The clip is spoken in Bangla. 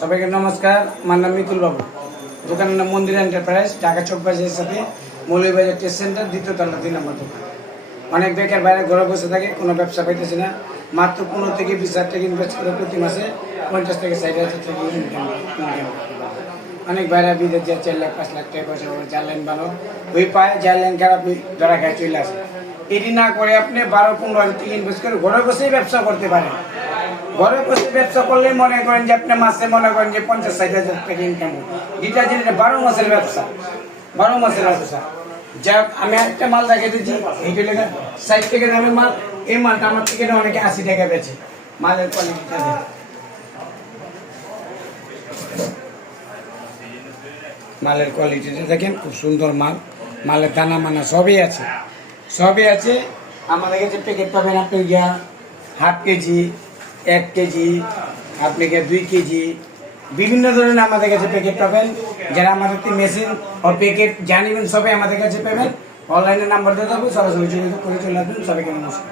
সবাইকে নমস্কার। আমার নাম মিতুল বাবু। দোকানের নাম মন্দির এন্টারপ্রাইজ, ঢাকা চকবাজারের সাথে মৌলভীবাজার টেস্ট সেন্টার, দ্বিতীয় তলা 2 নম্বর দোকান। অনেক বেকার বাইরে ঘরে বসে থাকে, কোনো ব্যবসা পাইতেছে না। মাত্র 15 থেকে 20 হাজার টাকা ইনভেস্ট করে প্রতি মাসে 50 থেকে 60 হাজার টাকা ইনকাম। অনেক বাইরে বিদেশ যায় 4 লাখ 5 লাখ টাকা পয়সা করে, 4 লাইন বানো ওই পায়, 4 লাইন খারাপ ধরা খায় চলে আসে। এটি না করে আপনি 12-15 হাজার টাকা ইনভেস্ট করে ঘরে বসেই ব্যবসা করতে পারেন। ঘরে বসে ব্যবসা করলে মনে করেন যে আপনি মাসে মনে করেন যে 50-60 হাজার টাকা ইনকাম হবে। ডিটারজেন্ট 12 মাসের ব্যবসা, 12 মাসের ব্যবসা। যাক, আমি একটা মাল দেখাতেছি, এইটা লেখা 60 টাকা দামের মাল। এই মালটা আমার থেকে অনেকে 80 টাকা বেচে। মালের কোয়ালিটিটা দেখেন, মালের কোয়ালিটিটা দেখেন, খুব সুন্দর মাল। মালের দানা মানা সবই আছে, সবই আছে। আমাদের কাছে প্যাকেট পাবেন আপনি গিয়া হাফ কেজি, 1 কেজি, আপনি গিয়ে 2 কেজি, বিভিন্ন ধরনের আমাদের কাছে প্যাকেট পাবেন। যারা আমাদের মেশিন ও প্যাকেট জানিবেন সবাই আমাদের কাছে পাবেন। অনলাইনে নাম্বার দিয়ে দেবো, সরাসরি যোগাযোগ করে চলে আসবেন। সবাইকে নমস্কার।